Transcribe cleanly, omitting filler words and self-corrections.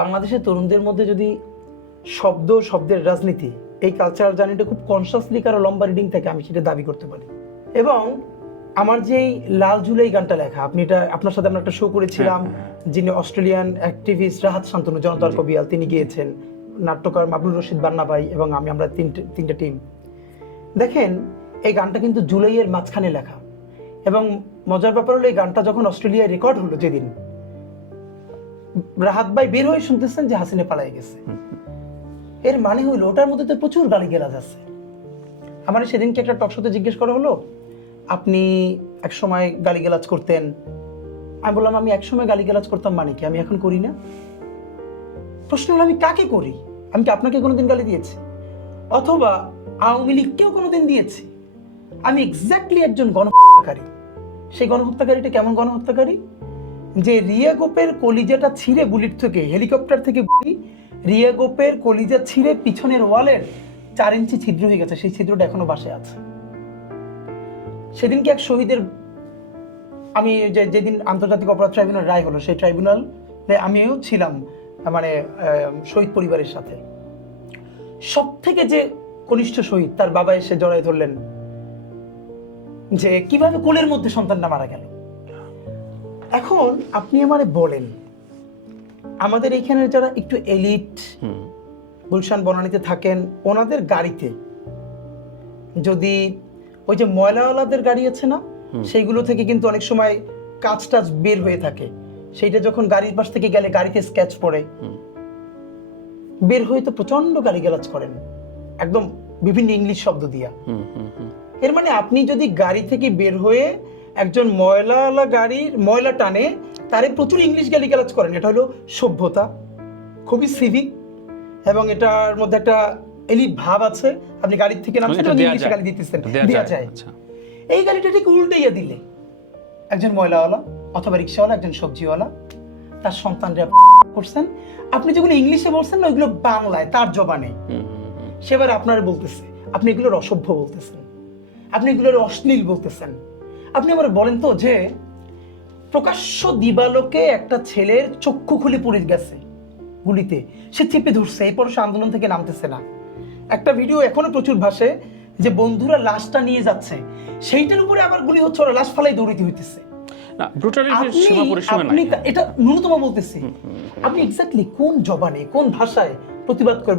বাংলাদেশের তরুণদের মধ্যে যদি শব্দের রাজনীতি এই কালচার জার্নিটা খুব কনসিয়াসলি কারো লম্বা রিডিং থেকে আমি সেটা দাবি করতে পারি। এবং আমার যেই লাল জুলাই গানটা লেখা, আপনি এটা আপনার সাথে আমরা একটা শো করেছিলাম, যিনি অস্ট্রেলিয়ান অ্যাক্টিভিস্ট রাহাত শান্তনু, জনতার কবিয়াল, তিনি গিয়েছেন, নাট্যকার মাবরুর রশিদ বান্না ভাই এবং আমরা তিনটা টিম। দেখেন এই গানটা কিন্তু জুলাইয়ের মাঝখানে লেখা, এবং মজার ব্যাপার হলো এই গানটা যখন অস্ট্রেলিয়ায় রেকর্ড হলো যেদিন, রাহাত ভাই বের হয়ে শুনতেছেন যে হাসিনা পালাই গেছে। এর মানে হইলো ওটার মধ্যে তো প্রচুর গালিগালাজ আছে। আমার সেদিনকে একটা টকশোতে জিজ্ঞেস করা হলো, আপনি এক সময় গালিগালাজ করতেন? আমি বললাম আমি এক সময় গালিগালাজ করতাম মানে কি, আমি এখন করি না। প্রশ্ন হলো আমি কাকে করি? আমি কি আপনাকে কোনোদিন গালি দিয়েছি? অথবা আওয়ামী লীগকেও কোনোদিন দিয়েছি? আমি এক্স্যাক্টলি একজন গণহত্যাকারী। সেই গণহত্যাকারীটা কেমন গণহত্যাকারী? যে রিয়া গোপের কলিজাটা ছিঁড়ে বুলেট থেকে, হেলিকপ্টার থেকে গুলি, রিয়া গোপের কলিজা ছিঁড়ে পিছনের ওয়ালের 4 ইঞ্চি ছিদ্র হয়ে গেছে, সেই ছিদ্রটা এখনো বাসে আছে। সেদিনকে এক শহীদের, আমি যেদিন আন্তর্জাতিক অপরাধ ট্রাইব্যুনাল রায় হলো, সেই ট্রাইব্যুনাল আমিও ছিলাম, মানে শহীদ পরিবারের সাথে। সব থেকে যে কনিষ্ঠ শহীদ, তার বাবা এসে জড়াই ধরলেন যে কিভাবে কোলের মধ্যে সন্তানটা মারা গেল। এখন আপনি আমারে বলেন, আমাদের এইখানে যারা একটু এলিট গুলশান বনানীতে থাকেন, ওনাদের গাড়িতে যদি ওই যে ময়লাওয়ালাদের গাড়ি আছে না, সেইগুলো থেকে কিন্তু অনেক সময় কাঁচ টাচ বের হয়ে থাকে, সেইটা যখন গাড়ির পাশ থেকে গেলে গাড়িতে স্ক্র্যাচ পড়ে, বের হয়ে তো প্রচন্ড গালিগালাজ করেন, একদম বিভিন্ন ইংলিশ শব্দ দিয়া। এর মানে আপনি যদি গাড়ি থেকে বের হয়ে একজন ময়লাওয়ালা গাড়ির ময়লা টানে, তারে প্রচুর ইংলিশ গালিগালাজ করেন, এটা হলো সভ্যতা, খুবই সিভিক, এবং এটার মধ্যে একটা এলিট ভাব আছে। আপনি গাড়ির থেকে নামছেন এবং ইংলিশে গালি দিতেছেন, দেয়া যায়। এই গাড়িটা ঠিক উল্টাইয়া দিলে একজন ময়লাওয়ালা অথবা রিক্সাওয়ালা, একজন সবজিওয়ালা, তার সন্তানরা করছেন, আপনি যেগুলো ইংলিশে বলছেন না, ওইগুলো বাংলায় তার জবানে সেবার আপনার বলতেছে, আপনি এগুলোর অসভ্য বলতেছেন, আপনি এগুলোর অশ্লীল বলতেছেন। আপনি আমার বলেন তো, যে প্রকাশ্য দিবালোকে একটা ছেলের চক্ষু খুলে পড়ে গেছে গুলিতে, সে চেপে ধরছে, এরপর সে আন্দোলন থেকে নামতেছে না। একটা ভিডিও এখনো প্রচুর ভাসে যে বন্ধুরা লাশটা নিয়ে যাচ্ছে, সেইটার উপরে আবার গুলি হচ্ছে, ওরা লাশ ফালাই দৌড়িতে হইতেছে। এটা ন্যূনতম বলতেছি। আপনি এক্স্যাক্টলি কোন জবানে, কোন ভাষায় প্রতিবাদ করবেন?